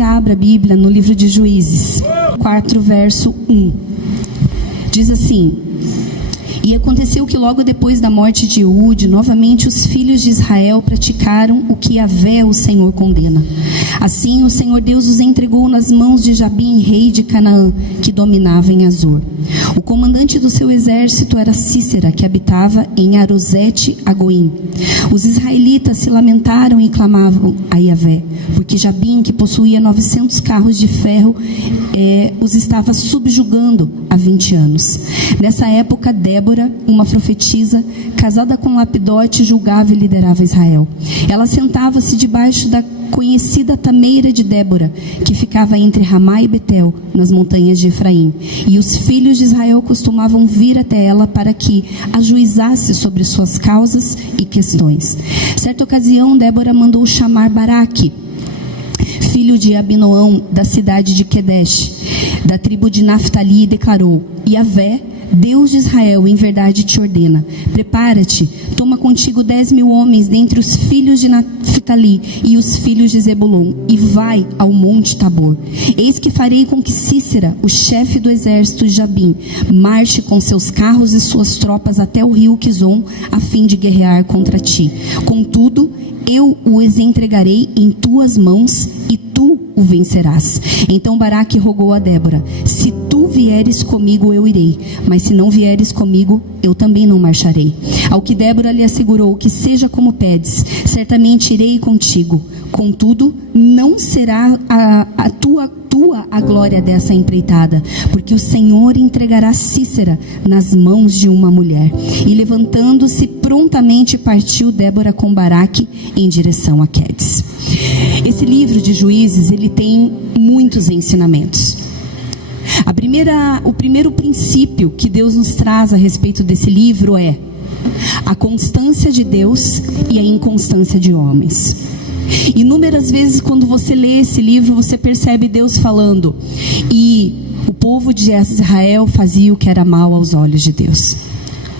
você abra a Bíblia no livro de Juízes 4, verso 1. Diz assim: E aconteceu que logo depois da morte de Eude, novamente os filhos de Israel praticaram o que Yahvé, o Senhor, condena. Assim o Senhor Deus os entregou nas mãos de Jabim, rei de Canaã, que dominava em Azor. O comandante do seu exército era Sísera, que habitava em Arosete-Agoim. Os israelitas se lamentaram e clamavam a Yahvé, porque Jabim, que possuía 900 carros de ferro, os estava subjugando há 20 anos. Nessa época, Débora, uma profetisa, casada com Lapidote, julgava e liderava Israel. Ela sentava-se debaixo da conhecida tameira de Débora, que ficava entre Ramá e Betel, nas montanhas de Efraim. E os filhos de Israel costumavam vir até ela para que ajuizasse sobre suas causas e questões. Certa ocasião, Débora mandou chamar Baraque, filho de Abinoão, da cidade de Quedesh, da tribo de Naftali, e declarou: Yahvé, Deus de Israel, em verdade te ordena: prepara-te, toma contigo 10.000 homens dentre os filhos de Naftali e os filhos de Zebulon, e vai ao monte Tabor. Eis que farei com que Sísera, o chefe do exército de Jabim, marche com seus carros e suas tropas até o rio Quizon, a fim de guerrear contra ti. Contudo, eu os entregarei em tuas mãos e tu o vencerás. Então Baraque rogou a Débora: se tu vieres comigo, eu irei, mas se não vieres comigo, eu também não marcharei. Ao que Débora lhe assegurou: que seja como pedes, certamente irei contigo. Contudo, não será a tua a glória dessa empreitada, porque o Senhor entregará Sísera nas mãos de uma mulher. E levantando-se prontamente partiu Débora com Baraque em direção a Quedes. Esse livro de Juízes, ele tem muitos ensinamentos. O primeiro princípio que Deus nos traz a respeito desse livro é a constância de Deus e a inconstância de homens. Inúmeras vezes, quando você lê esse livro, você percebe Deus falando: e o povo de Israel fazia o que era mal aos olhos de Deus.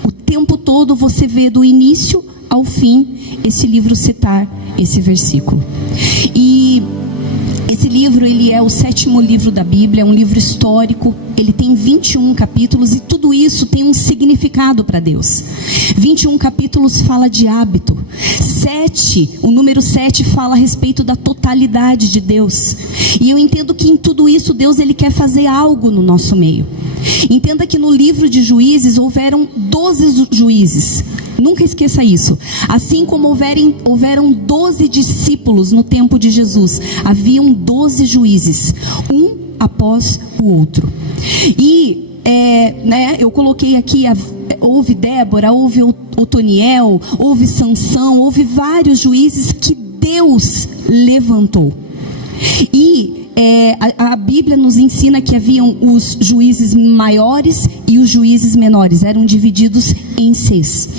O tempo todo você vê, do início ao fim, esse livro citar esse versículo. E esse livro, ele é o 7º livro da Bíblia, é um livro histórico. Ele tem 21 capítulos e tudo isso tem um significado para Deus. 21 capítulos fala de hábito. O número 7 fala a respeito da totalidade de Deus. E eu entendo que em tudo isso Deus, ele quer fazer algo no nosso meio. Entenda que no livro de Juízes houveram 12 juízes. Nunca esqueça isso. Assim como houveram 12 discípulos no tempo de Jesus, haviam 12 juízes, um após o outro. E eu coloquei aqui, houve Débora, houve Otoniel, houve Sansão, houve vários juízes que Deus levantou. E a Bíblia nos ensina que haviam os juízes maiores e os juízes menores, eram divididos em 6.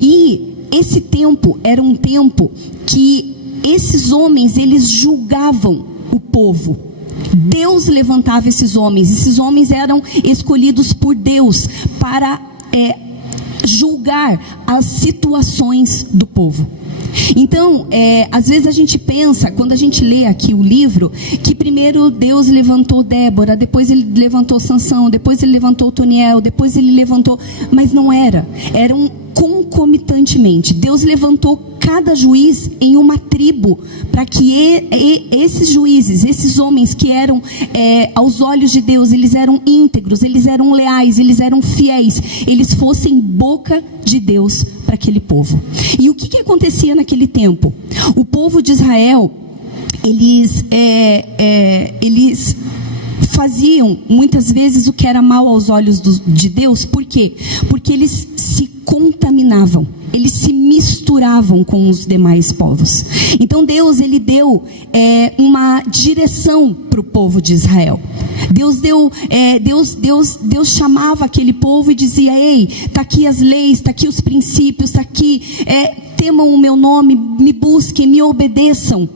E esse tempo era um tempo que esses homens, eles julgavam o povo. Deus levantava esses homens eram escolhidos por Deus para julgar as situações do povo. Então, às vezes a gente pensa, quando a gente lê aqui o livro, que primeiro Deus levantou Débora, depois ele levantou Sansão, depois ele levantou Otoniel, depois ele levantou... Mas não eram concomitantemente. Deus levantou cada juiz em uma tribo, para que esses juízes, esses homens que eram, aos olhos de Deus, eles eram íntegros, eles eram leais, eles eram fiéis, eles fossem boca de Deus para aquele povo. E o que acontecia naquele tempo? O povo de Israel, eles faziam muitas vezes o que era mal aos olhos de Deus. Por quê? Porque eles se contaminavam, eles se misturavam com os demais povos. Então Deus, ele deu uma direção para o povo de Israel. Deus chamava aquele povo e dizia: ei, está aqui as leis, está aqui os princípios, está aqui, temam o meu nome, me busquem, me obedeçam,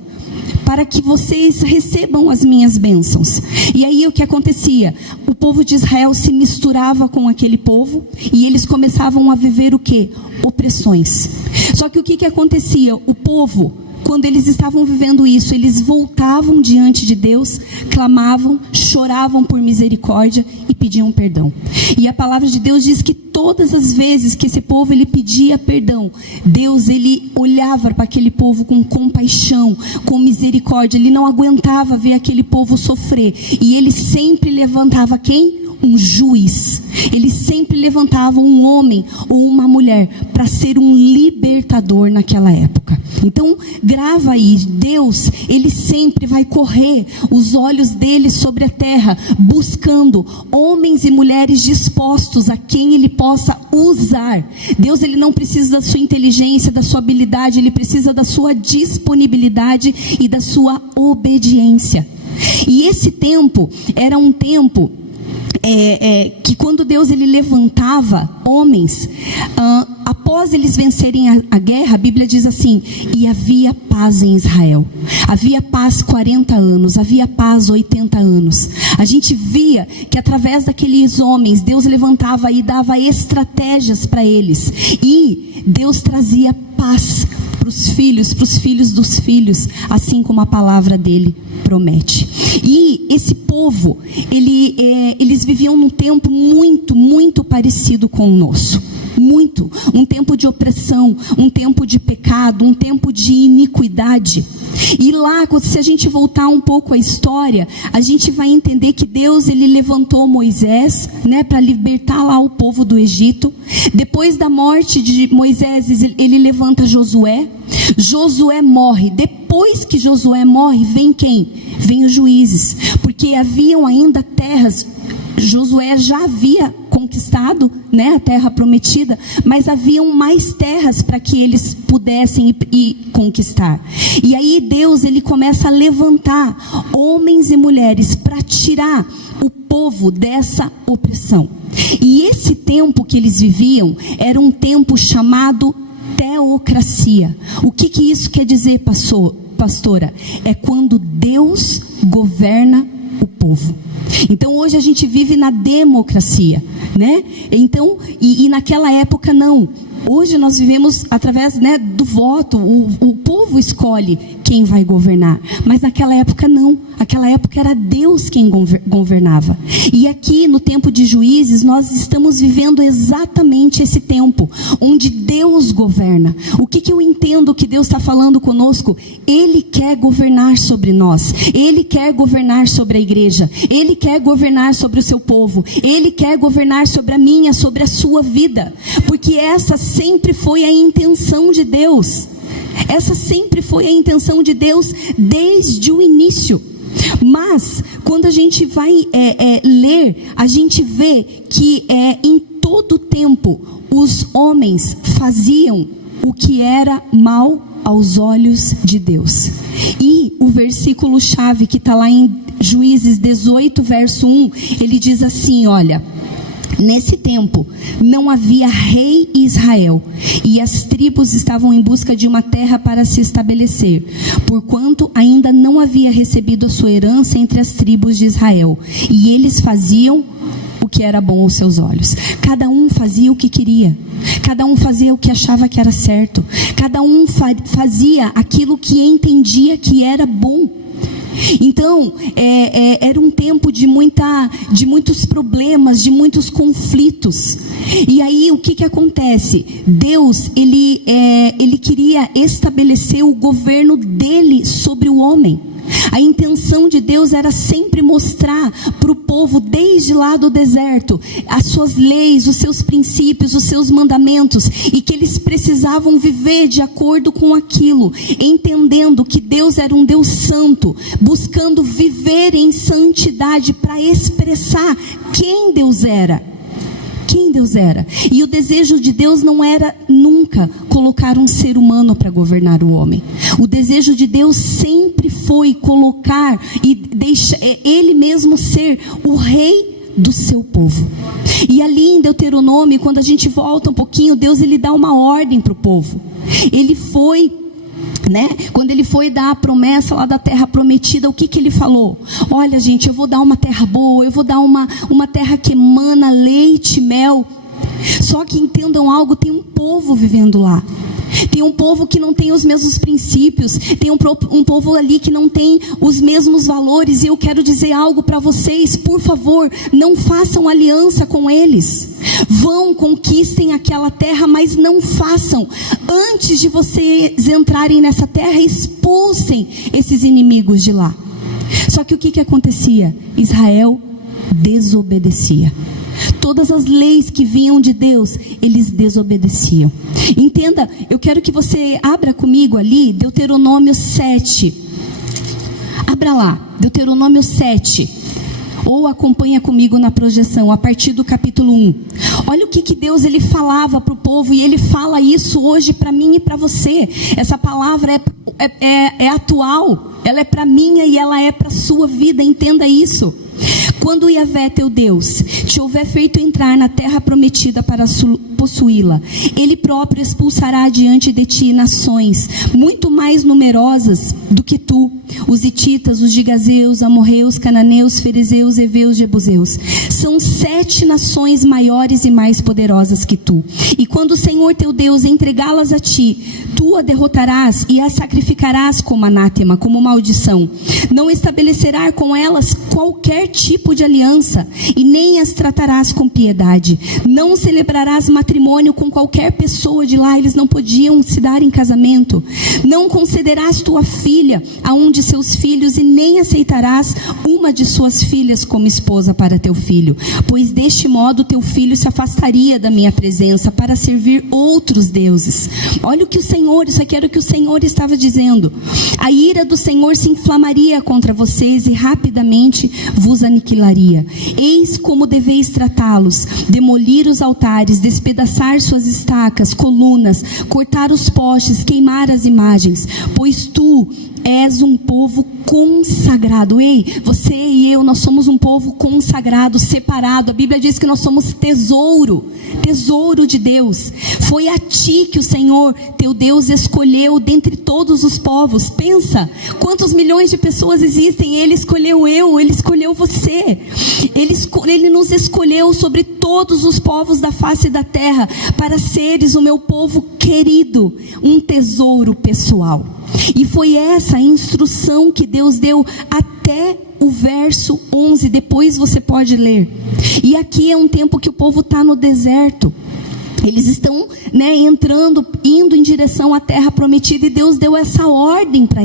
para que vocês recebam as minhas bênçãos. E aí o que acontecia? O povo de Israel se misturava com aquele povo e eles começavam a viver o quê? Opressões. Só que o que acontecia? O povo, quando eles estavam vivendo isso, eles voltavam diante de Deus, clamavam, choravam por misericórdia e pediam perdão. E a palavra de Deus diz que todas as vezes que esse povo ele pedia perdão, Deus ele olhava para aquele povo com compaixão, com misericórdia. Ele não aguentava ver aquele povo sofrer, e ele sempre levantava quem? Um juiz. Ele sempre levantava um homem ou uma mulher para ser um libertador naquela época. Então grava aí, Deus ele sempre vai correr os olhos dele sobre a terra, buscando homens e mulheres dispostos a quem ele possa usar. Deus ele não precisa da sua inteligência, da sua habilidade, ele precisa da sua disponibilidade e da sua obediência. E esse tempo era um tempo que quando Deus ele levantava homens, após eles vencerem a guerra, a Bíblia diz assim: e havia paz em Israel. Havia paz 40 anos, havia paz 80 anos. A gente via que através daqueles homens, Deus levantava e dava estratégias para eles. E Deus trazia paz para os filhos dos filhos, assim como a palavra dele promete. E esse povo, eles viviam num tempo muito parecido com o nosso. Um tempo de opressão, um tempo de pecado, um tempo de iniquidade. E lá, se a gente voltar um pouco à história, a gente vai entender que Deus ele levantou Moisés, né, para libertar lá o povo do Egito. Depois da morte de Moisés, ele levanta Josué. Josué morre. Depois que Josué morre, vem quem? Vem os juízes, porque haviam ainda terras. Josué já havia conquistado, né, a terra prometida, mas haviam mais terras para que eles pudessem ir conquistar. E aí Deus ele começa a levantar homens e mulheres para tirar o povo dessa opressão. E esse tempo que eles viviam era um tempo chamado teocracia. O que isso quer dizer, pastora? É quando Deus governa o povo. Então hoje a gente vive na democracia, né? Então, e naquela época não. Hoje nós vivemos através, né, do voto. O povo escolhe quem vai governar. Mas naquela época não. Aquela época era Deus quem governava. E aqui no tempo de Juízes nós estamos vivendo exatamente esse tempo onde Deus governa. O que eu entendo que Deus está falando conosco? Ele quer governar sobre nós. Ele quer governar sobre a igreja. Ele quer governar sobre o seu povo. Ele quer governar sobre a minha, sobre a sua vida. Porque essa sempre foi a intenção de Deus. Essa sempre foi a intenção de Deus desde o início. Mas quando a gente vai ler, a gente vê que em todo tempo os homens faziam o que era mal aos olhos de Deus. E o versículo chave que está lá em Juízes 18 verso 1, ele diz assim, olha: nesse tempo não havia rei em Israel, e as tribos estavam em busca de uma terra para se estabelecer, porquanto ainda não havia recebido a sua herança entre as tribos de Israel, e eles faziam o que era bom aos seus olhos. Cada um fazia o que queria, cada um fazia o que achava que era certo, cada um fazia aquilo que entendia que era bom. Então, era um tempo de muitos problemas, de muitos conflitos. E aí, o que acontece? Deus, ele queria estabelecer o governo dele sobre o homem. A intenção de Deus era sempre mostrar para o povo, desde lá do deserto, as suas leis, os seus princípios, os seus mandamentos, e que eles precisavam viver de acordo com aquilo, entendendo que Deus era um Deus santo, buscando viver em santidade para expressar quem Deus era. Quem Deus era. E o desejo de Deus não era nunca colocar um ser humano para governar o homem. O desejo de Deus sempre foi colocar e deixar Ele mesmo ser o rei do seu povo. E ali em Deuteronômio, quando a gente volta um pouquinho, Deus ele dá uma ordem para o povo. Ele foi, né? Quando ele foi dar a promessa lá da terra prometida, o que ele falou? Olha, gente, eu vou dar uma terra boa, eu vou dar uma terra que emana leite e mel. Só que entendam algo, tem um povo vivendo lá. Tem um povo que não tem os mesmos princípios. Tem um povo ali que não tem os mesmos valores. E eu quero dizer algo para vocês. Por favor, não façam aliança com eles. Vão, conquistem aquela terra, mas não façam. Antes de vocês entrarem nessa terra, expulsem esses inimigos de lá. Só que o que acontecia? Israel desobedecia. Todas as leis que vinham de Deus, eles desobedeciam. Entenda, eu quero que você abra comigo ali, Deuteronômio 7. Abra lá, Deuteronômio 7. Ou acompanha comigo na projeção, a partir do capítulo 1. Olha o que Deus ele falava para o povo, e ele fala isso hoje para mim e para você. Essa palavra é atual, ela é para minha e ela é para a sua vida, entenda isso. Quando Yahvé teu Deus te houver feito entrar na terra prometida para possuí-la, Ele próprio expulsará diante de ti nações muito mais numerosas do que tu, os hititas, os gigazeus, amorreus, cananeus, ferezeus, heveus, jebuseus. São 7 nações maiores e mais poderosas que tu. E quando o Senhor teu Deus entregá-las a ti, tu a derrotarás e a sacrificarás como anátema, como maldição. Não estabelecerás com elas qualquer tipo de aliança, e nem as tratarás com piedade. Não celebrarás matrimônio com qualquer pessoa de lá, eles não podiam se dar em casamento. Não concederás tua filha a um de seus filhos, e nem aceitarás uma de suas filhas como esposa para teu filho, pois deste modo teu filho se afastaria da minha presença para servir outros deuses. Olha o que o Senhor, isso aqui era o que o Senhor estava dizendo. A ira do Senhor se inflamaria contra vocês e rapidamente vos aniquilaria. Eis como deveis tratá-los: demolir os altares, despedaçar suas estacas, colunas, cortar os postes, queimar as imagens, pois tu és um povo consagrado. Ei, você e eu, nós somos um povo consagrado, separado. A Bíblia diz que nós somos tesouro de Deus. Foi a ti que o Senhor teu Deus escolheu dentre todos os povos. Pensa, quantos milhões de pessoas existem? Ele escolheu ele escolheu você. Ele nos escolheu sobre todos os povos da face da terra, para seres o meu povo querido, um tesouro pessoal. E foi essa a instrução que Deus deu até o verso 11. Depois você pode ler. E aqui é um tempo que o povo está no deserto. Eles estão, indo em direção à terra prometida, e Deus deu essa ordem para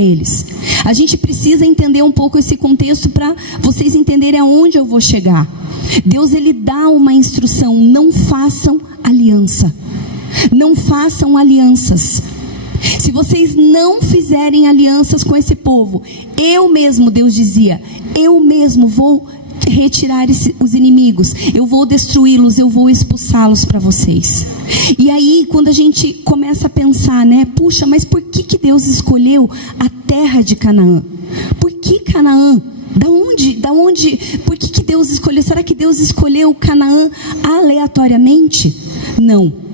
eles. A gente precisa entender um pouco esse contexto para vocês entenderem aonde eu vou chegar. Deus ele dá uma instrução: não façam aliança. Não façam alianças. Se vocês não fizerem alianças com esse povo, eu mesmo, Deus dizia, eu mesmo vou retirar os inimigos, eu vou destruí-los, eu vou expulsá-los para vocês. E aí, quando a gente começa a pensar, puxa, mas por que Deus escolheu a terra de Canaã? Por que Canaã? Da onde? Por que Deus escolheu? Será que Deus escolheu Canaã aleatoriamente? Não.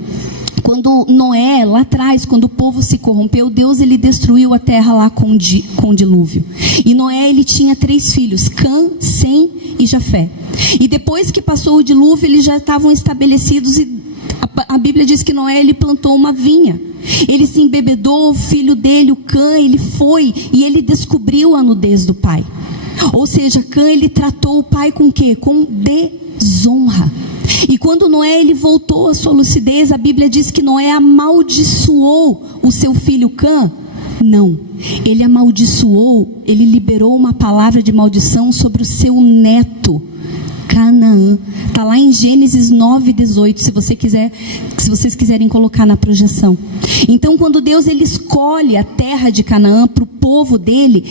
Quando Noé, lá atrás, quando o povo se corrompeu, Deus ele destruiu a terra lá com o dilúvio. E Noé ele tinha 3 filhos, Cã, Sem e Jafé. E depois que passou o dilúvio, eles já estavam estabelecidos, e a Bíblia diz que Noé ele plantou uma vinha. Ele se embebedou, o filho dele, o Cã, ele foi e ele descobriu a nudez do pai. Ou seja, Cã ele tratou o pai com o quê? Com desonra. E quando Noé ele voltou à sua lucidez, a Bíblia diz que Noé amaldiçoou o seu filho Cã. Não, ele amaldiçoou, ele liberou uma palavra de maldição sobre o seu neto Canaã. Está lá em Gênesis 9:18, se vocês quiserem colocar na projeção. Então, quando Deus ele escolhe a terra de Canaã para o povo dele,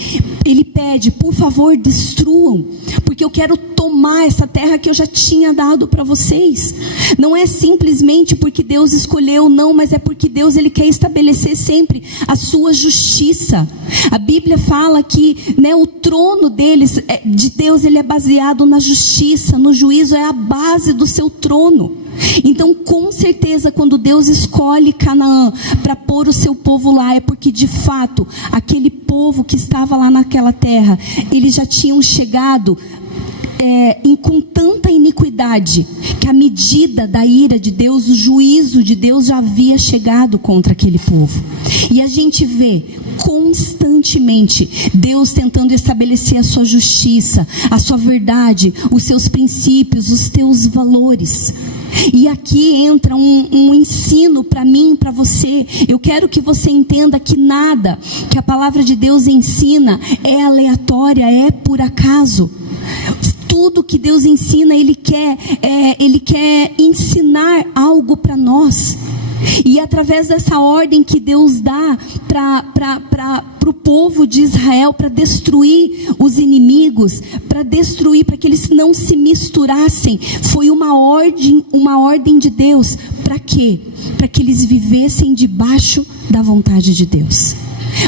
ele pede: por favor, destruam, porque eu quero tomar essa terra que eu já tinha dado para vocês. Não é simplesmente porque Deus escolheu, não, mas é porque Deus ele quer estabelecer sempre a sua justiça. A Bíblia fala que o trono de Deus ele é baseado na justiça, no juízo, é a base do seu trono. Então, com certeza, quando Deus escolhe Canaã para pôr o seu povo lá, é porque de fato aquele povo que estava lá naquela terra, eles já tinham chegado com tanta iniquidade, que a medida da ira de Deus, o juízo de Deus já havia chegado contra aquele povo. E a gente vê constantemente Deus tentando estabelecer a sua justiça, a sua verdade, os seus princípios, os teus valores. E aqui entra um ensino para mim, para você. Eu quero que você entenda que nada que a palavra de Deus ensina é aleatória, é por acaso. Tudo que Deus ensina, Ele quer ensinar algo para nós. E através dessa ordem que Deus dá para o povo de Israel, para destruir os inimigos, para que eles não se misturassem, foi uma ordem de Deus. Para quê? Para que eles vivessem debaixo da vontade de Deus.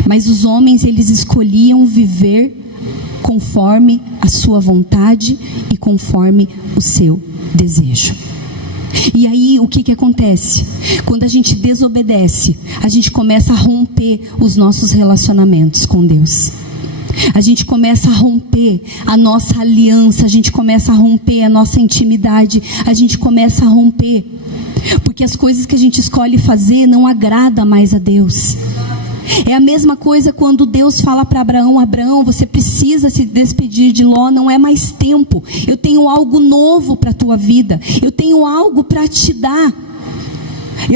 Mas os homens, eles escolhiam viver conforme a sua vontade e conforme o seu desejo. E aí o que acontece? Quando a gente desobedece, a gente começa a romper os nossos relacionamentos com Deus. A gente começa a romper a nossa aliança, a gente começa a romper a nossa intimidade, a gente começa a romper, porque as coisas que a gente escolhe fazer não agrada mais a Deus. É a mesma coisa quando Deus fala para Abraão: Abraão, você precisa se despedir de Ló, não é mais tempo. Eu tenho algo novo para a tua vida. Eu tenho algo para te dar.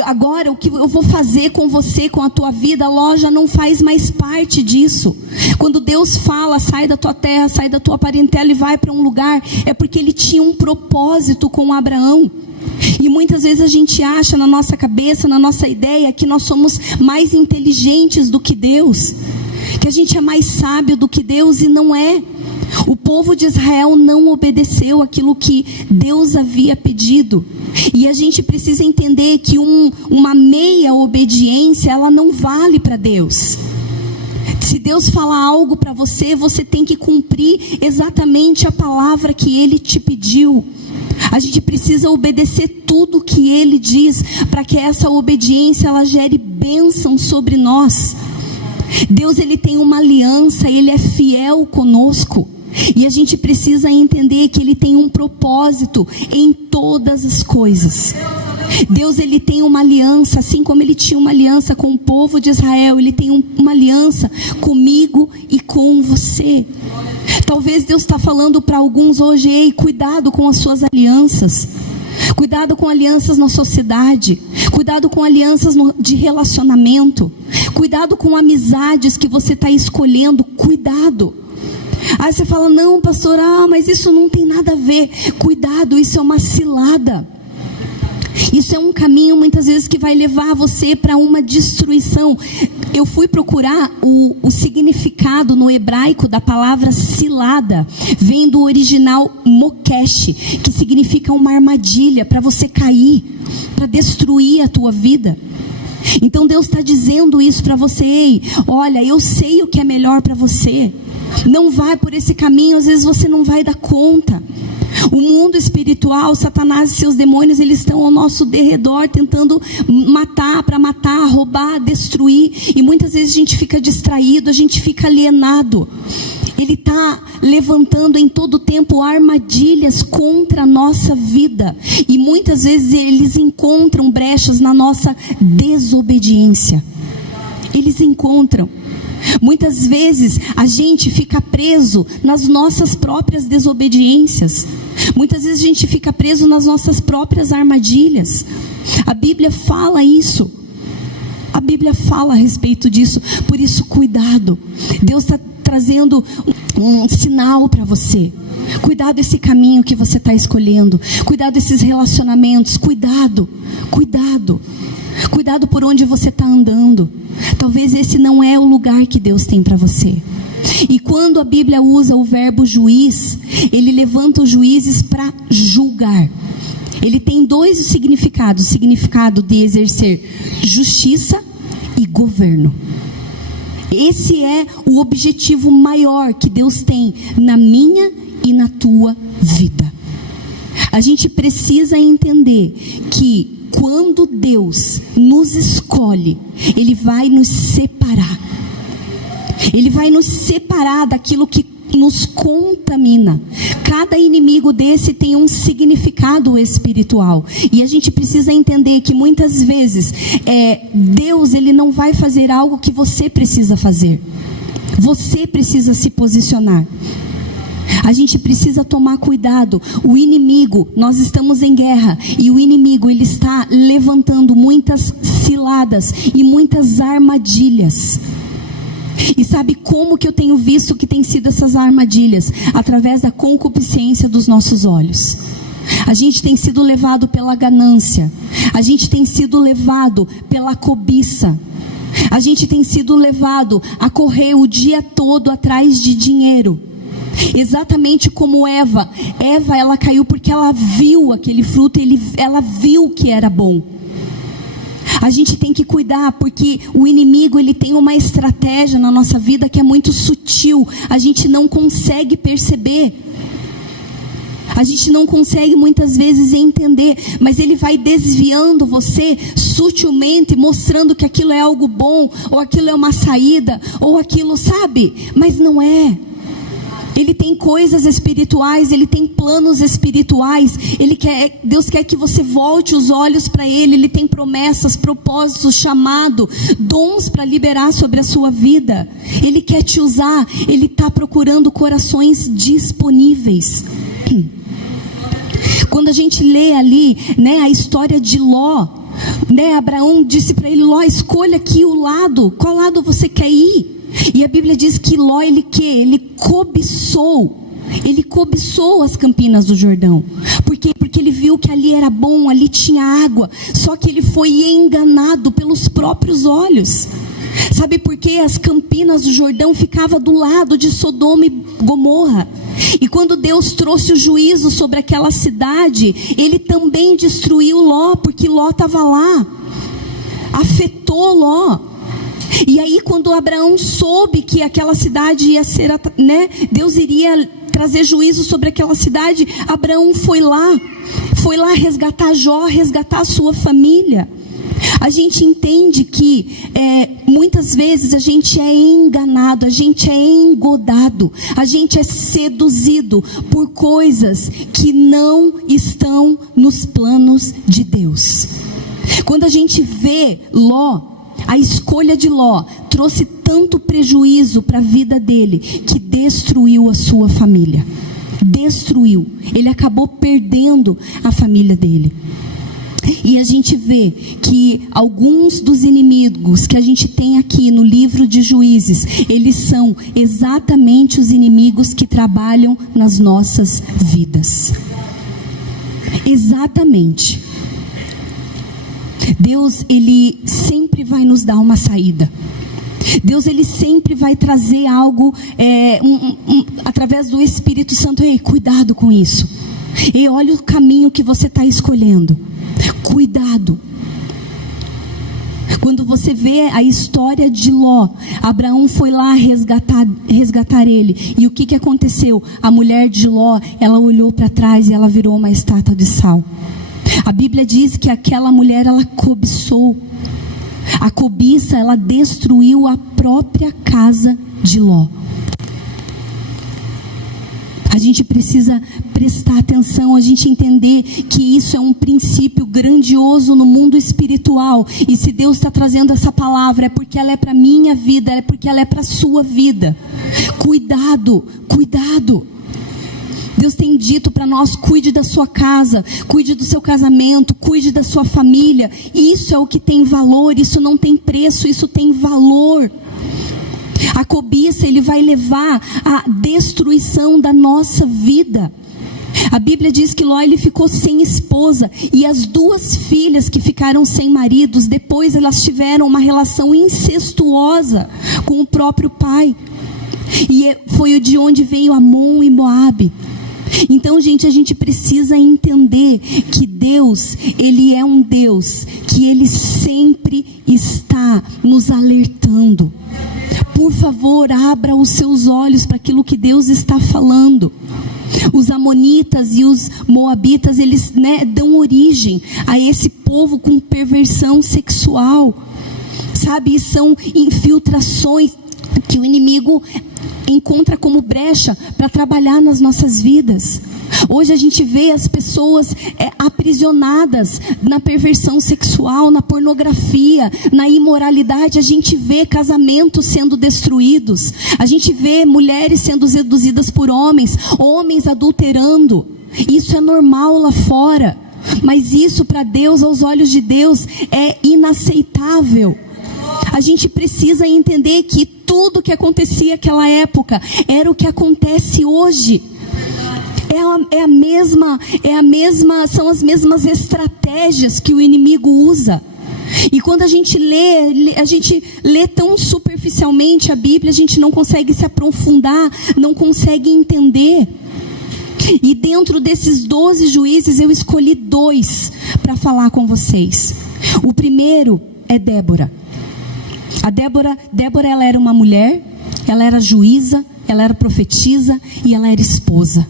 Agora, o que eu vou fazer com você, com a tua vida, Ló já não faz mais parte disso. Quando Deus fala, sai da tua terra, sai da tua parentela e vai para um lugar, é porque Ele tinha um propósito com Abraão. E muitas vezes a gente acha na nossa cabeça, na nossa ideia, que nós somos mais inteligentes do que Deus, que a gente é mais sábio do que Deus, e não é. O povo de Israel não obedeceu aquilo que Deus havia pedido. E a gente precisa entender que uma meia obediência, ela não vale para Deus. Se Deus falar algo para você, você tem que cumprir exatamente a palavra que Ele te pediu. A gente precisa obedecer tudo que Ele diz, para que essa obediência ela gere bênção sobre nós. Deus, Ele tem uma aliança, Ele é fiel conosco. E a gente precisa entender que Ele tem um propósito em todas as coisas. Deus, Ele tem uma aliança, assim como Ele tinha uma aliança com o povo de Israel, Ele tem uma aliança comigo e com você. Talvez Deus está falando para alguns hoje: ei, cuidado com as suas alianças. Cuidado com alianças na sociedade. Cuidado com alianças de relacionamento. Cuidado com amizades que você está escolhendo. Cuidado. Aí você fala: não, pastor, mas isso não tem nada a ver. Cuidado, isso é uma cilada. Isso é um caminho muitas vezes que vai levar você para uma destruição. Eu fui procurar o significado no hebraico da palavra cilada. Vem do original mokesh, que significa uma armadilha para você cair, para destruir a tua vida. Então Deus está dizendo isso para você: ei, olha, eu sei o que é melhor para você. Não vai por esse caminho, às vezes você não vai dar conta. O mundo espiritual, Satanás e seus demônios, eles estão ao nosso derredor, tentando matar, roubar, destruir. E muitas vezes a gente fica distraído, a gente fica alienado. Ele está levantando em todo tempo armadilhas contra a nossa vida. E muitas vezes eles encontram brechas na nossa desobediência. Eles encontram. Muitas vezes a gente fica preso nas nossas próprias desobediências. Muitas vezes a gente fica preso nas nossas próprias armadilhas. A Bíblia fala isso. A Bíblia fala a respeito disso. Por isso, cuidado. Deus está trazendo um sinal para você. Cuidado esse caminho que você está escolhendo. Cuidado esses relacionamentos. Cuidado. Cuidado por onde você está andando. Talvez esse não é o lugar que Deus tem para você. E quando a Bíblia usa o verbo juiz, ele levanta os juízes para julgar. Ele tem dois significados: o significado de exercer justiça e governo. Esse é o objetivo maior que Deus tem na minha e na tua vida. A gente precisa entender que quando Deus nos escolhe, Ele vai nos separar. Ele vai nos separar daquilo que nos contamina. Cada inimigo desse tem um significado espiritual. E a gente precisa entender que muitas vezes Deus, ele não vai fazer algo que você precisa fazer. Você precisa se posicionar. A gente precisa tomar cuidado. O inimigo, nós estamos em guerra, e o inimigo, ele está levantando muitas ciladas e muitas armadilhas. E sabe como que eu tenho visto que tem sido essas armadilhas? Através da concupiscência dos nossos olhos. A gente tem sido levado pela ganância. A gente tem sido levado pela cobiça. A gente tem sido levado a correr o dia todo atrás de dinheiro. Exatamente como Eva, ela caiu porque ela viu aquele fruto, ela viu que era bom. A gente tem que cuidar, porque o inimigo, ele tem uma estratégia na nossa vida que é muito sutil. A gente não consegue perceber. A gente não consegue muitas vezes entender, mas ele vai desviando você sutilmente, mostrando que aquilo é algo bom, ou aquilo é uma saída, ou aquilo, sabe? Mas não é. Ele tem coisas espirituais, ele tem planos espirituais. Deus quer que você volte os olhos para Ele. Ele tem promessas, propósitos, chamado, dons para liberar sobre a sua vida. Ele quer te usar. Ele está procurando corações disponíveis. Quando a gente lê ali, né, a história de Ló, né, Abraão disse para ele: Ló, escolha aqui o lado. Qual lado você quer ir? E a Bíblia diz que Ló, ele cobiçou as campinas do Jordão. Por quê? Porque ele viu que ali era bom, ali tinha água. Só que ele foi enganado pelos próprios olhos. Sabe por quê? As campinas do Jordão ficavam do lado de Sodoma e Gomorra. E quando Deus trouxe o juízo sobre aquela cidade, Ele também destruiu Ló, porque Ló estava lá. Afetou Ló. E aí quando Abraão soube que aquela cidade ia ser, né, Deus iria trazer juízo sobre aquela cidade, Abraão foi lá resgatar Jó, resgatar a sua família. A gente entende que muitas vezes a gente é enganado, a gente é engodado, a gente é seduzido por coisas que não estão nos planos de Deus. Quando a gente vê Ló, a escolha de Ló trouxe tanto prejuízo para a vida dele, que destruiu a sua família. Destruiu. Ele acabou perdendo a família dele. E a gente vê que alguns dos inimigos que a gente tem aqui no livro de Juízes, eles são exatamente os inimigos que trabalham nas nossas vidas. Exatamente. Deus, Ele sempre vai nos dar uma saída. Deus, Ele sempre vai trazer algo através do Espírito Santo. Ei, cuidado com isso. Ei, olha o caminho que você está escolhendo. Cuidado. Quando você vê a história de Ló, Abraão foi lá resgatar ele. E o que aconteceu? A mulher de Ló, ela olhou para trás e ela virou uma estátua de sal. A Bíblia diz que aquela mulher, ela cobiçou. A cobiça, ela destruiu a própria casa de Ló. A gente precisa prestar atenção, a gente entender que isso é um princípio grandioso no mundo espiritual. E se Deus está trazendo essa palavra, é porque ela é para a minha vida, é porque ela é para a sua vida. Cuidado, cuidado. Deus tem dito para nós: cuide da sua casa, cuide do seu casamento, cuide da sua família. Isso é o que tem valor, isso não tem preço, isso tem valor. A cobiça, ele vai levar à destruição da nossa vida. A Bíblia diz que Ló, ele ficou sem esposa, e as duas filhas que ficaram sem maridos, depois elas tiveram uma relação incestuosa com o próprio pai. E foi de onde veio Amon e Moabe. Então, gente, a gente precisa entender que Deus, Ele é um Deus que Ele sempre está nos alertando. Por favor, abra os seus olhos para aquilo que Deus está falando. Os amonitas e os moabitas, eles, dão origem a esse povo com perversão sexual. Sabe, são infiltrações. que o inimigo encontra como brecha para trabalhar nas nossas vidas. Hoje a gente vê as pessoas aprisionadas na perversão sexual, na pornografia, na imoralidade. A gente vê casamentos sendo destruídos. A gente vê mulheres sendo seduzidas por homens, homens adulterando. Isso é normal lá fora. Mas isso para Deus, aos olhos de Deus, é inaceitável. A gente precisa entender que tudo que acontecia naquela época era o que acontece hoje. São as mesmas estratégias que o inimigo usa. E quando a gente lê tão superficialmente a Bíblia, a gente não consegue se aprofundar, não consegue entender. E dentro desses 12 juízes, eu escolhi 2 para falar com vocês. O primeiro é Débora. A Débora, ela era uma mulher, ela era juíza, ela era profetisa e ela era esposa.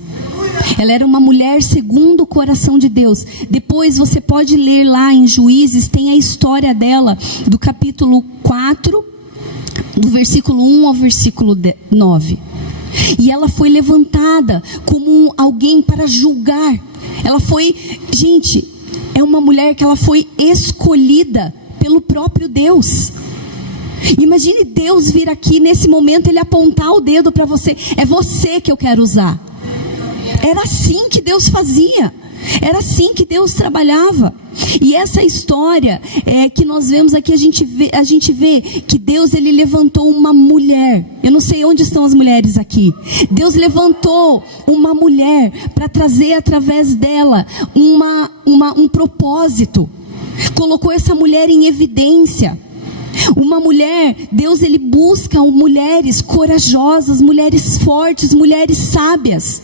Ela era uma mulher segundo o coração de Deus. Depois você pode ler lá em Juízes, tem a história dela, do capítulo 4, do versículo 1 ao versículo 9. E ela foi levantada como alguém para julgar. Ela foi, gente, é uma mulher que ela foi escolhida pelo próprio Deus. Imagine Deus vir aqui nesse momento, ele apontar o dedo para você. É você que eu quero usar. Era assim que Deus fazia. Era assim que Deus trabalhava. E essa história que nós vemos aqui, a gente vê que Deus, ele levantou uma mulher. Eu não sei onde estão as mulheres aqui. Deus levantou uma mulher para trazer através dela um propósito. Colocou essa mulher em evidência. Uma mulher, Deus, ele busca mulheres corajosas, mulheres fortes, mulheres sábias.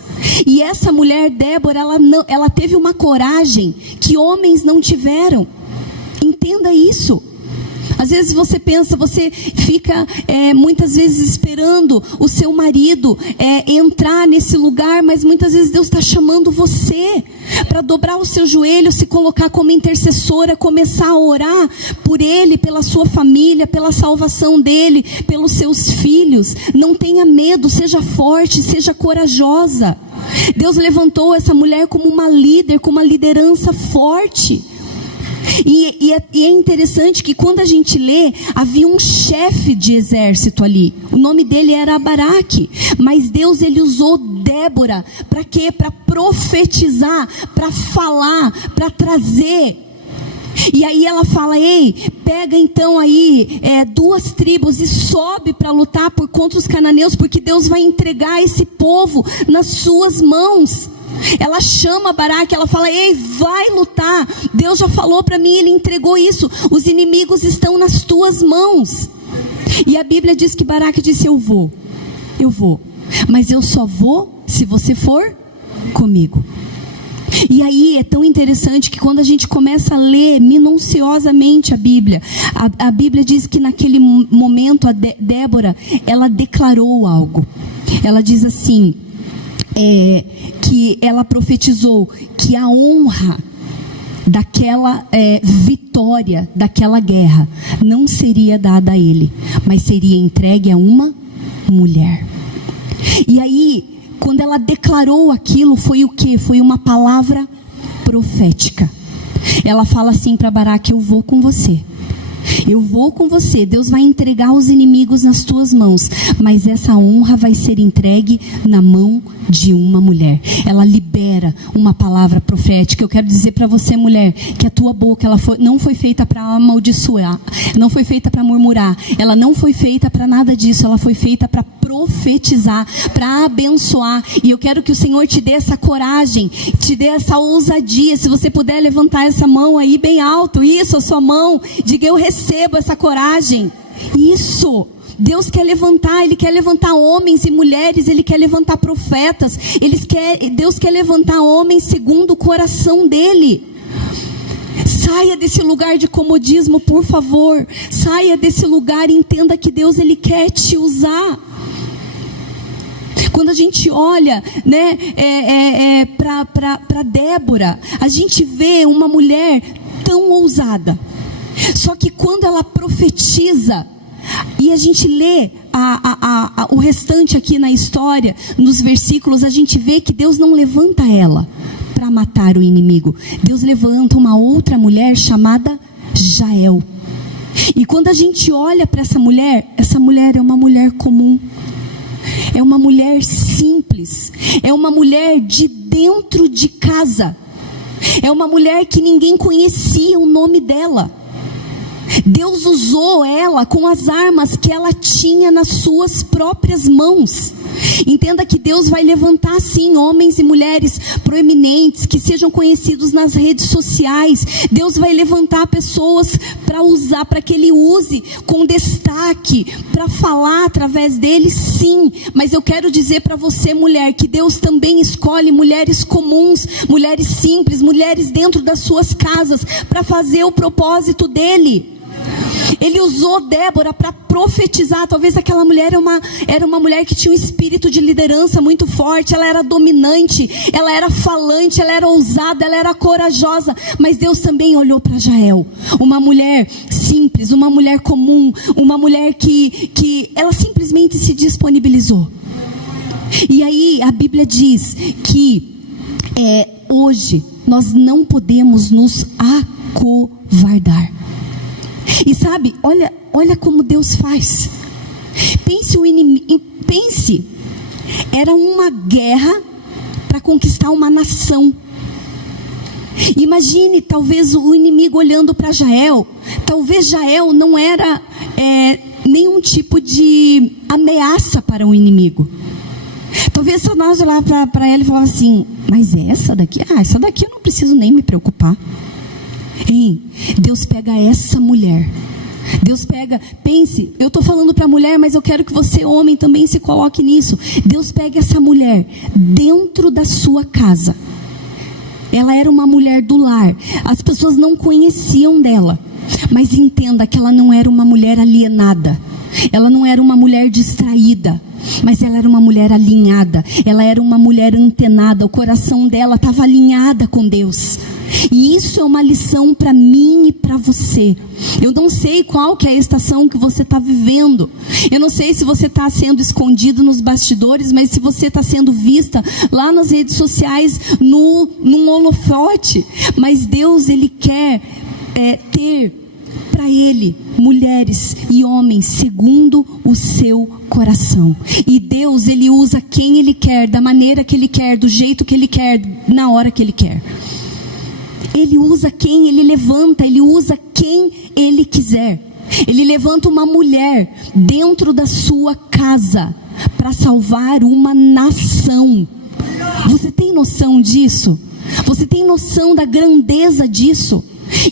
E essa mulher, Débora, ela teve uma coragem que homens não tiveram. Entenda isso. Às vezes você pensa, você fica muitas vezes esperando o seu marido entrar nesse lugar, mas muitas vezes Deus está chamando você para dobrar o seu joelho, se colocar como intercessora, começar a orar por ele, pela sua família, pela salvação dele, pelos seus filhos. Não tenha medo, seja forte, seja corajosa. Deus levantou essa mulher como uma líder, com uma liderança forte. E é interessante que quando a gente lê, havia um chefe de exército ali. O nome dele era Baraque. Mas Deus, ele usou Débora para quê? Para profetizar, para falar, para trazer. E aí ela fala: ei, pega então aí 2 tribos e sobe para lutar contra os cananeus, porque Deus vai entregar esse povo nas suas mãos. Ela chama Baraque, ela fala: ei, vai lutar. Deus já falou para mim, ele entregou isso. Os inimigos estão nas tuas mãos. E a Bíblia diz que Baraque disse: eu vou. Mas eu só vou se você for comigo. E aí é tão interessante que quando a gente começa a ler minuciosamente a Bíblia diz que naquele momento a Débora, ela declarou algo. Ela diz assim, que ela profetizou que a honra daquela vitória, daquela guerra, não seria dada a ele, mas seria entregue a uma mulher. E aí, quando ela declarou aquilo, foi o quê? Foi uma palavra profética. Ela fala assim para Baraque: eu vou com você. Eu vou com você. Deus vai entregar os inimigos nas tuas mãos, mas essa honra vai ser entregue na mão de uma mulher. Ela libera uma palavra profética. Eu quero dizer para você, mulher, que a tua boca não foi feita para amaldiçoar, não foi feita para murmurar, ela não foi feita para nada disso. Ela foi feita para profetizar, para abençoar. E eu quero que o Senhor te dê essa coragem, te dê essa ousadia. Se você puder levantar essa mão aí bem alto, isso, a sua mão, diga: eu recebo essa coragem. Isso. Deus quer levantar, Ele quer levantar homens e mulheres, Ele quer levantar profetas, Deus quer levantar homens segundo o coração dEle. Saia desse lugar de comodismo, por favor. Saia desse lugar e entenda que Deus, Ele quer te usar. Quando a gente olha, né, para Débora, a gente vê uma mulher tão ousada. Só que quando ela profetiza, e a gente lê o restante aqui na história, nos versículos, a gente vê que Deus não levanta ela para matar o inimigo. Deus levanta uma outra mulher chamada Jael. E quando a gente olha para essa mulher é uma mulher comum. É uma mulher simples. É uma mulher de dentro de casa. É uma mulher que ninguém conhecia o nome dela. Deus usou ela com as armas que ela tinha nas suas próprias mãos. Entenda que Deus vai levantar sim homens e mulheres proeminentes que sejam conhecidos nas redes sociais. Deus vai levantar pessoas para usar, para que Ele use com destaque, para falar através deles, sim. Mas eu quero dizer para você, mulher, que Deus também escolhe mulheres comuns, mulheres simples, mulheres dentro das suas casas, para fazer o propósito dEle. Ele usou Débora para profetizar. Talvez aquela mulher era uma mulher que tinha um espírito de liderança muito forte. Ela era dominante, ela era falante, ela era ousada, ela era corajosa. Mas Deus também olhou para Jael, uma mulher simples, uma mulher comum, uma mulher que ela simplesmente se disponibilizou. E aí a Bíblia diz que hoje nós não podemos nos acovardar. E sabe, olha como Deus faz. Pense, era uma guerra para conquistar uma nação. Imagine, talvez o inimigo olhando para Jael. Talvez Jael não era nenhum tipo de ameaça para o inimigo. Talvez Satanás olhava para ela e falava assim: mas essa daqui eu não preciso nem me preocupar. Deus pega essa mulher. Deus pega, pense, eu estou falando para a mulher, mas eu quero que você, homem, também se coloque nisso. Deus pega essa mulher dentro da sua casa. Ela era uma mulher do lar. As pessoas não conheciam dela. Mas entenda que ela não era uma mulher alienada. Ela não era uma mulher distraída. Mas ela era uma mulher alinhada. Ela era uma mulher antenada. O coração dela estava alinhada com Deus. E isso é uma lição para mim e para você. Eu não sei qual que é a estação que você está vivendo. Eu não sei se você está sendo escondido nos bastidores, mas se você está sendo vista lá nas redes sociais num holofote. Mas Deus, Ele quer ter para Ele mulheres e homens segundo o seu coração. E Deus, Ele usa quem Ele quer, da maneira que Ele quer, do jeito que Ele quer, na hora que Ele quer. Ele usa quem Ele levanta, Ele usa quem Ele quiser. Ele levanta uma mulher dentro da sua casa para salvar uma nação. Você tem noção disso? Você tem noção da grandeza disso?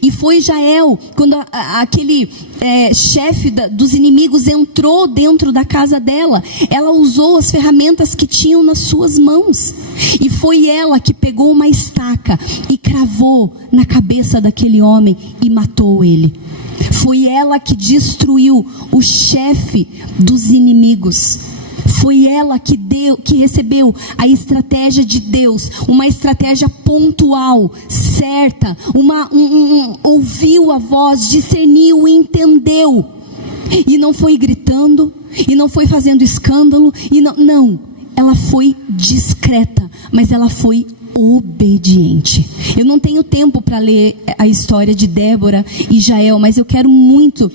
E foi Jael, quando aquele chefe dos inimigos entrou dentro da casa dela, ela usou as ferramentas que tinham nas suas mãos. E foi ela que pegou uma estaca e cravou na cabeça daquele homem e matou ele. Foi ela que destruiu o chefe dos inimigos. Foi ela que recebeu a estratégia de Deus, uma estratégia pontual, certa, ouviu a voz, discerniu, entendeu. E não foi gritando, e não foi fazendo escândalo, não, ela foi discreta, mas ela foi obediente. Eu não tenho tempo para ler a história de Débora e Jael, mas eu quero muito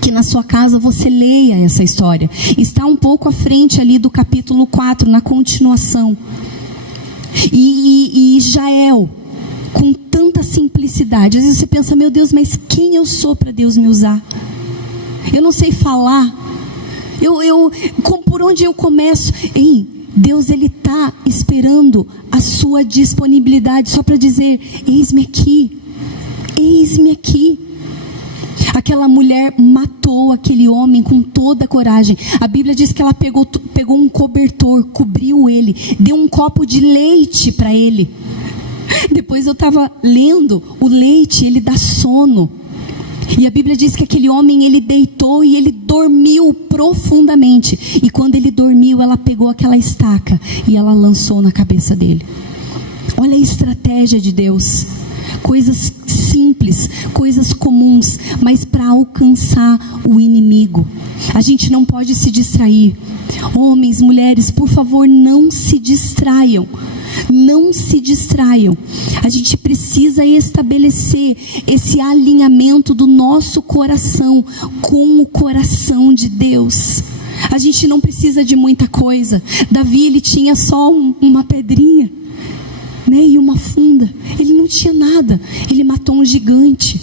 que na sua casa você leia essa história. Está um pouco à frente ali do capítulo 4, na continuação. E Jael, com tanta simplicidade, às vezes você pensa: meu Deus, mas quem eu sou para Deus me usar? Eu não sei falar. Por onde eu começo? Deus, Ele está esperando a sua disponibilidade só para dizer: eis-me aqui, eis-me aqui. Aquela mulher matou aquele homem com toda a coragem. A Bíblia diz que ela pegou um cobertor, cobriu ele, deu um copo de leite para ele. Depois eu estava lendo, o leite, ele dá sono. E a Bíblia diz que aquele homem, ele deitou e ele dormiu profundamente. E quando ele dormiu, ela pegou aquela estaca e ela lançou na cabeça dele. Olha a estratégia de Deus. Coisas simples, coisas comuns, mas para alcançar o inimigo. A gente não pode se distrair. Homens, mulheres, por favor, não se distraiam. Não se distraiam. A gente precisa estabelecer esse alinhamento do nosso coração com o coração de Deus. A gente não precisa de muita coisa. Davi, ele tinha só uma pedrinha, né, e uma funda. Ele não tinha nada. Ele matou um gigante.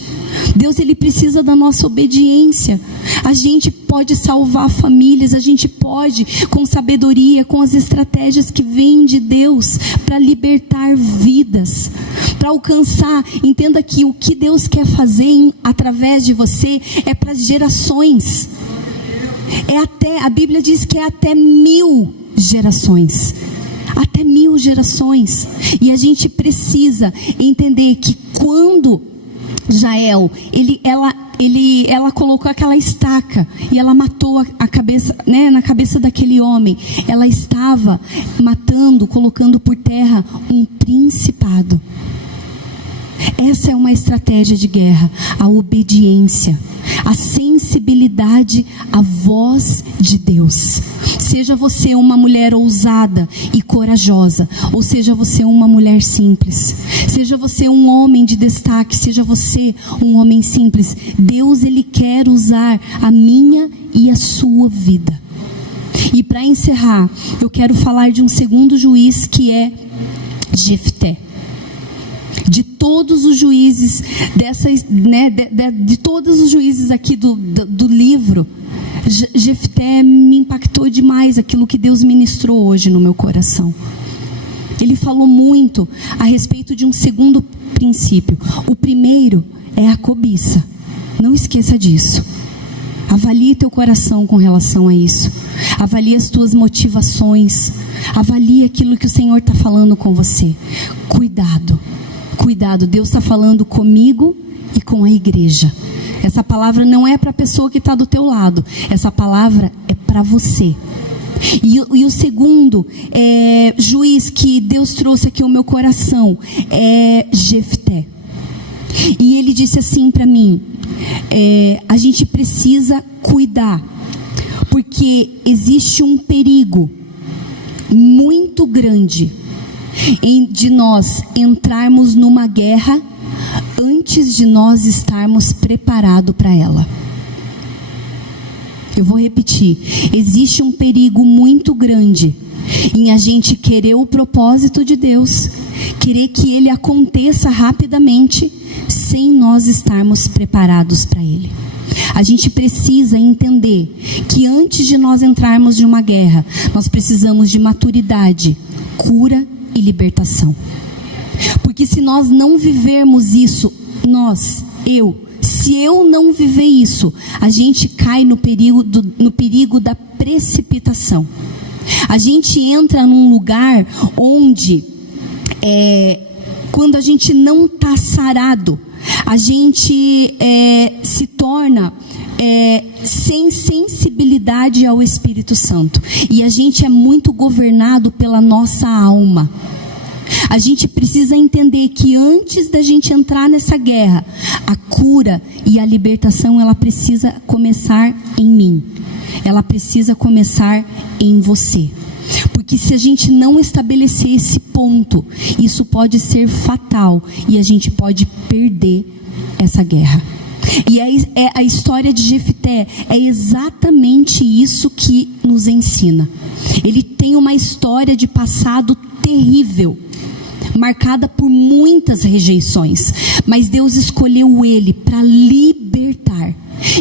Deus, ele precisa da nossa obediência. A gente pode salvar famílias, a gente pode, com sabedoria, com as estratégias que vêm de Deus, para libertar vidas, para alcançar. Entenda que o que Deus quer fazer através de você é para as gerações. A Bíblia diz que é até 1000 gerações. Até 1000 gerações. E a gente precisa entender que quando Jael, ela colocou aquela estaca e ela matou a cabeça, né, na cabeça daquele homem. Ela estava matando, colocando por terra um principado. Essa é uma estratégia de guerra, a obediência, a sensibilidade à voz de Deus. Seja você uma mulher ousada e corajosa, ou seja você uma mulher simples, seja você um homem de destaque, seja você um homem simples, Deus, ele quer usar a minha e a sua vida. E para encerrar, eu quero falar de um segundo juiz, que é Jefté. De todos os juízes de todos os juízes aqui do livro, Jefté me impactou demais, aquilo que Deus ministrou hoje no meu coração. Ele falou muito a respeito de um segundo princípio. O primeiro é a cobiça. Não esqueça disso. Avalie teu coração com relação a isso. Avalie as tuas motivações. Avalie aquilo que o Senhor está falando com você. Cuidado. Cuidado, Deus está falando comigo e com a igreja. Essa palavra não é para a pessoa que está do teu lado. Essa palavra é para você. E o segundo juiz que Deus trouxe aqui ao meu coração é Jefté. E ele disse assim para mim, a gente precisa cuidar, porque existe um perigo muito grande de nós entrarmos numa guerra antes de nós estarmos preparados para ela. Eu vou repetir. Existe um perigo muito grande em a gente querer o propósito de Deus, querer que ele aconteça rapidamente, sem nós estarmos preparados para ele. A gente precisa entender que antes de nós entrarmos de uma guerra, nós precisamos de maturidade, cura e libertação. Porque se nós não vivermos isso, se eu não viver isso, a gente cai no perigo da precipitação. A gente entra num lugar onde, quando a gente não está sarado, a gente se torna sem sensibilidade ao Espírito Santo. E a gente é muito governado pela nossa alma. A gente precisa entender que antes da gente entrar nessa guerra, a cura e a libertação, ela precisa começar em mim. Ela precisa começar em você. Porque se a gente não estabelecer esse ponto, isso pode ser fatal e a gente pode perder essa guerra. E a história de Jefté é exatamente isso que nos ensina. Ele tem uma história de passado terrível, marcada por muitas rejeições, mas Deus escolheu ele para libertar.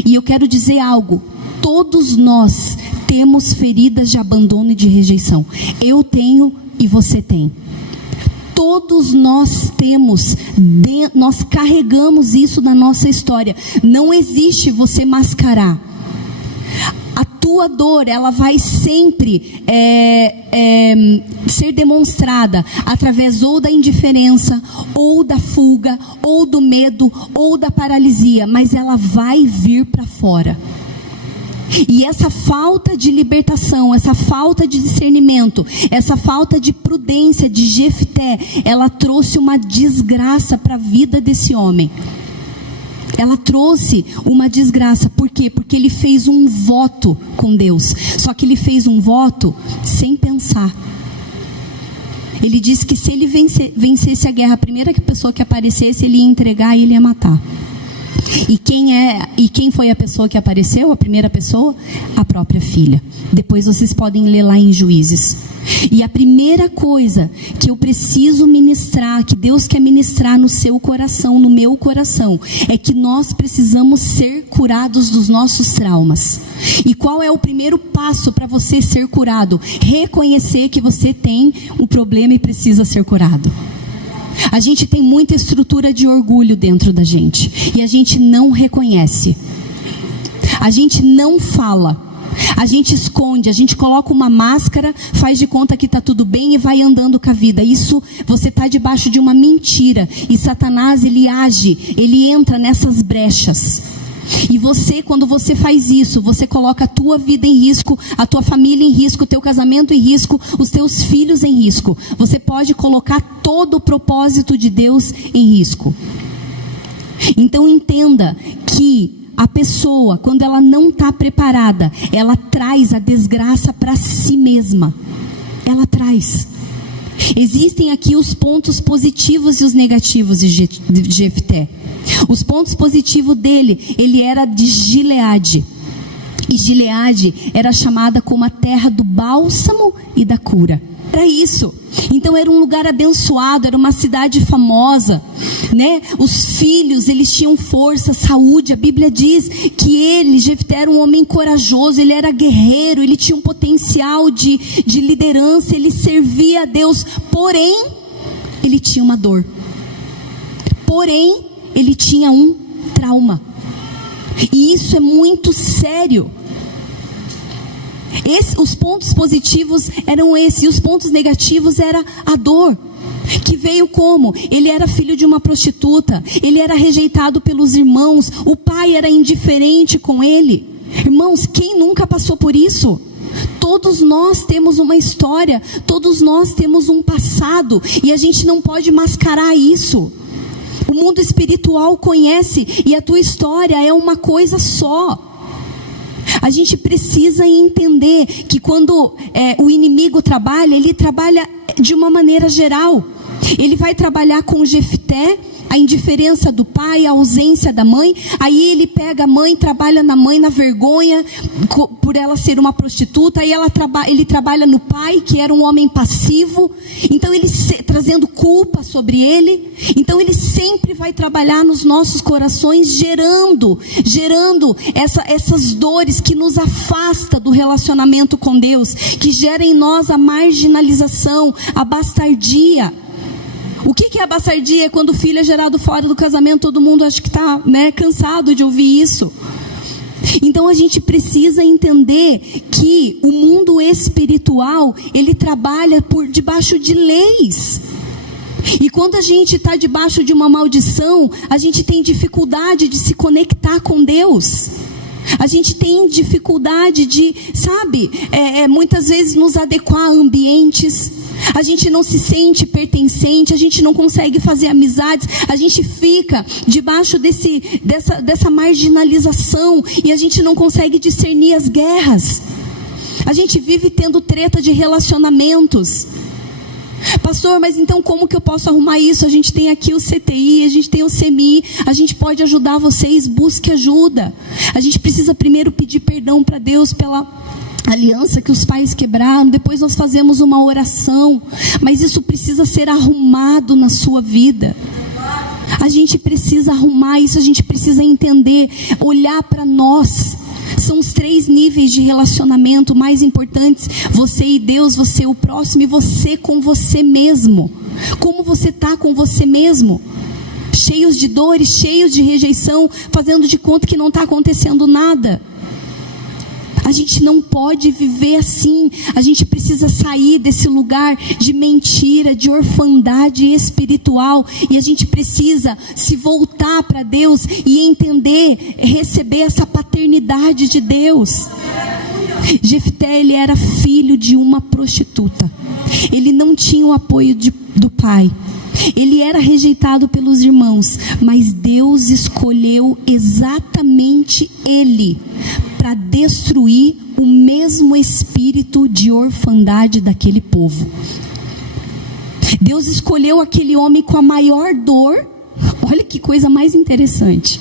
E eu quero dizer algo: todos nós temos feridas de abandono e de rejeição. Eu tenho e você tem. Todos nós temos, nós carregamos isso na nossa história. Não existe você mascarar. A tua dor, ela vai sempre ser demonstrada através ou da indiferença, ou da fuga, ou do medo, ou da paralisia, mas ela vai vir para fora. E essa falta de libertação, essa falta de discernimento, essa falta de prudência de Jefté, ela trouxe uma desgraça para a vida desse homem. Ela trouxe uma desgraça. Por quê? Porque ele fez um voto com Deus. Só que ele fez um voto sem pensar. Ele disse que se ele vencesse a guerra, a primeira pessoa que aparecesse, ele ia entregar e ele ia matar. E quem foi a pessoa que apareceu? A primeira pessoa? A própria filha. Depois vocês podem ler lá em Juízes. E a primeira coisa que eu preciso ministrar, que Deus quer ministrar no seu coração, no meu coração, é que nós precisamos ser curados dos nossos traumas. E qual é o primeiro passo para você ser curado? Reconhecer que você tem um problema e precisa ser curado. A gente tem muita estrutura de orgulho dentro da gente e a gente não reconhece, a gente não fala, a gente esconde, a gente coloca uma máscara, faz de conta que está tudo bem e vai andando com a vida. Isso, você está debaixo de uma mentira, e Satanás, ele age, ele entra nessas brechas. E você, quando você faz isso, você coloca a tua vida em risco, a tua família em risco, o teu casamento em risco, os teus filhos em risco. Você pode colocar todo o propósito de Deus em risco. Então entenda que a pessoa, quando ela não está preparada, ela traz a desgraça para si mesma. Ela traz. Existem aqui os pontos positivos e os negativos de Jefté. Os pontos positivos dele, ele era de Gileade. E Gileade era chamada como a terra do bálsamo e da cura. Era isso. Então era um lugar abençoado, era uma cidade famosa, né? Os filhos, eles tinham força, saúde. A Bíblia diz que ele, Jefté, era um homem corajoso, ele era guerreiro, ele tinha um potencial de liderança, ele servia a Deus. Porém, ele tinha uma dor. Porém, ele tinha um trauma. E isso é muito sério. Os pontos positivos eram esses. E os pontos negativos era a dor. Que veio como? Ele era filho de uma prostituta. Ele era rejeitado pelos irmãos. O pai era indiferente com ele. Irmãos, quem nunca passou por isso? Todos nós temos uma história. Todos nós temos um passado. E a gente não pode mascarar isso. O mundo espiritual conhece, e a tua história é uma coisa só. A gente precisa entender que quando o inimigo trabalha, ele trabalha de uma maneira geral. Ele vai trabalhar com Jefté, a indiferença do pai, a ausência da mãe. Aí ele pega a mãe, trabalha na mãe, na vergonha por ela ser uma prostituta. Aí ele trabalha no pai, que era um homem passivo. Então ele trazendo culpa sobre ele. Então ele sempre vai trabalhar nos nossos corações, gerando essas dores que nos afasta do relacionamento com Deus, que gera em nós a marginalização, a bastardia. O que é a bastardia? É quando o filho é gerado fora do casamento. Todo mundo acha que está, cansado de ouvir isso. Então a gente precisa entender que o mundo espiritual, ele trabalha por debaixo de leis. E quando a gente está debaixo de uma maldição, a gente tem dificuldade de se conectar com Deus. A gente tem dificuldade de, muitas vezes nos adequar a ambientes. A gente não se sente pertencente, a gente não consegue fazer amizades, a gente fica debaixo dessa marginalização e a gente não consegue discernir as guerras. A gente vive tendo treta de relacionamentos. Pastor, mas então como que eu posso arrumar isso? A gente tem aqui o CTI, a gente tem o CMI, a gente pode ajudar vocês, busque ajuda. A gente precisa primeiro pedir perdão para Deus pela aliança que os pais quebraram, depois nós fazemos uma oração, mas isso precisa ser arrumado na sua vida. A gente precisa arrumar isso, a gente precisa entender, olhar para nós. São os 3 níveis de relacionamento mais importantes: você e Deus, você e o próximo, e você com você mesmo. Como você está com você mesmo? Cheios de dores, cheios de rejeição, fazendo de conta que não está acontecendo nada. A gente não pode viver assim. A gente precisa precisa sair desse lugar de mentira, de orfandade espiritual, e a gente precisa se voltar para Deus e entender, receber essa paternidade de Deus. Jefté, ele era filho de uma prostituta. Ele não tinha o apoio do pai. Ele era rejeitado pelos irmãos, mas Deus escolheu exatamente ele para destruir o mesmo espírito de orfandade daquele povo. Deus escolheu aquele homem com a maior dor. Olha que coisa mais interessante,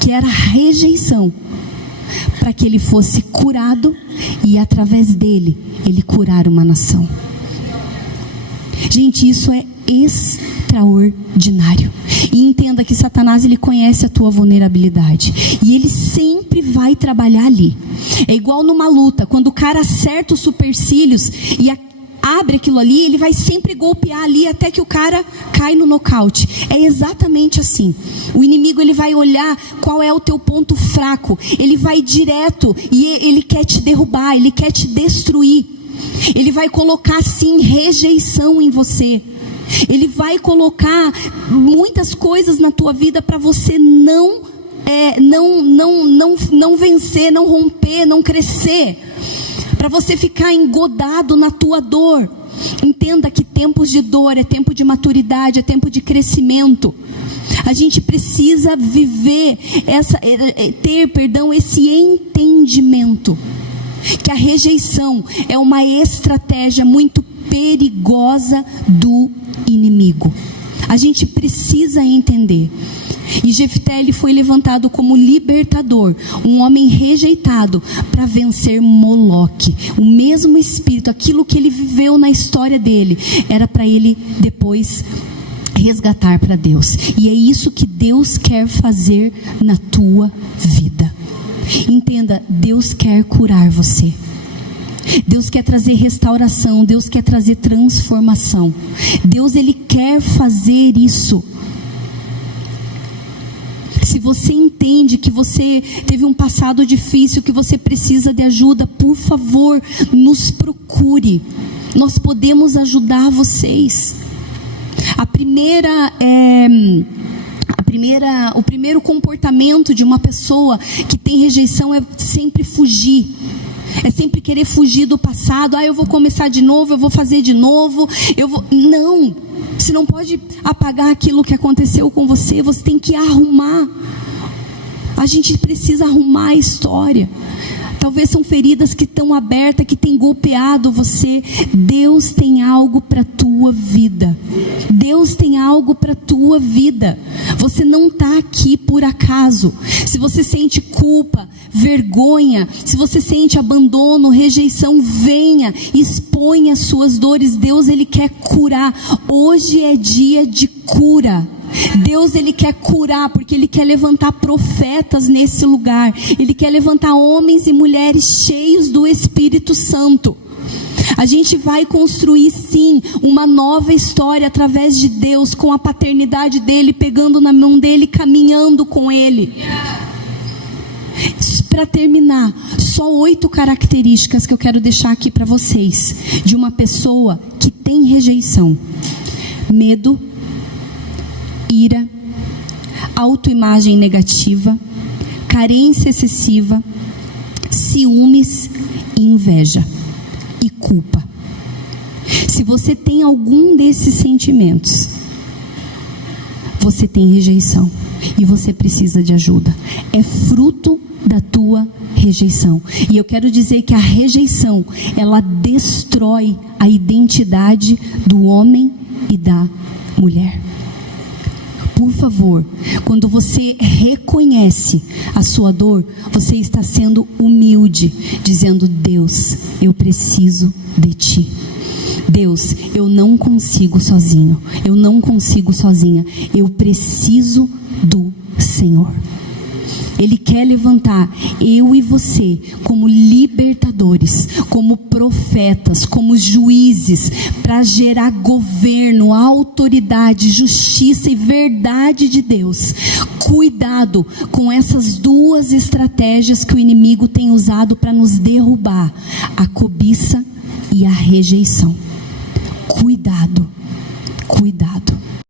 que era a rejeição, para que ele fosse curado e através dele, ele curar uma nação. Gente, isso é extraordinário. E entenda que Satanás, ele conhece a tua vulnerabilidade, e ele sempre vai trabalhar ali. É igual numa luta, quando o cara acerta os supercílios e abre aquilo ali, ele vai sempre golpear ali até que o cara cai no nocaute. É exatamente assim. O inimigo, ele vai olhar qual é o teu ponto fraco, ele vai direto e ele quer te derrubar, ele quer te destruir. Ele vai colocar sim rejeição em você. Ele vai colocar muitas coisas na tua vida para você não vencer, não romper, não crescer, para você ficar engodado na tua dor. Entenda que tempos de dor é tempo de maturidade, é tempo de crescimento. A gente precisa viver esse entendimento que a rejeição é uma estratégia muito perigosa do inimigo. A gente precisa entender. E Jefté, ele foi levantado como libertador, um homem rejeitado, para vencer Moloque. O mesmo espírito, aquilo que ele viveu na história dele, era para ele depois resgatar para Deus. E é isso que Deus quer fazer na tua vida. Entenda, Deus quer curar você. Deus quer trazer restauração, Deus quer trazer transformação. Deus, ele quer fazer isso. Se você entende que você teve um passado difícil, que você precisa de ajuda, por favor, nos procure. Nós podemos ajudar vocês. O primeiro comportamento de uma pessoa que tem rejeição é sempre fugir. É sempre querer fugir do passado. Eu vou começar de novo, eu vou fazer de novo. Não, você não pode apagar aquilo que aconteceu com você. Você tem que arrumar. A gente precisa arrumar a história. Talvez são feridas que estão abertas, que têm golpeado você. Deus tem algo para a tua vida. Deus tem algo para a tua vida. Você não está aqui por acaso. Se você sente culpa, vergonha, se você sente abandono, rejeição, venha, exponha as suas dores. Deus, ele quer curar. Hoje é dia de cura. Deus, ele quer curar, porque ele quer levantar profetas nesse lugar. Ele quer levantar homens e mulheres cheios do Espírito Santo. A gente vai construir sim uma nova história através de Deus, com a paternidade dele, pegando na mão dele, caminhando com ele. Para terminar, só 8 características que eu quero deixar aqui para vocês, de uma pessoa que tem rejeição: medo, ira, autoimagem negativa, carência excessiva, ciúmes, inveja e culpa. Se você tem algum desses sentimentos, você tem rejeição e você precisa de ajuda. É fruto da tua rejeição. E eu quero dizer que a rejeição, ela destrói a identidade do homem e da mulher. Por favor, quando você reconhece a sua dor, você está sendo humilde, dizendo: Deus, eu preciso de ti. Deus, eu não consigo sozinho, eu não consigo sozinha, eu preciso do Senhor. Ele quer levantar eu e você como libertadores, como profetas, como juízes, para gerar governo, autoridade, justiça e verdade de Deus. Cuidado com essas 2 estratégias que o inimigo tem usado para nos derrubar: a cobiça e a rejeição. Cuidado, cuidado.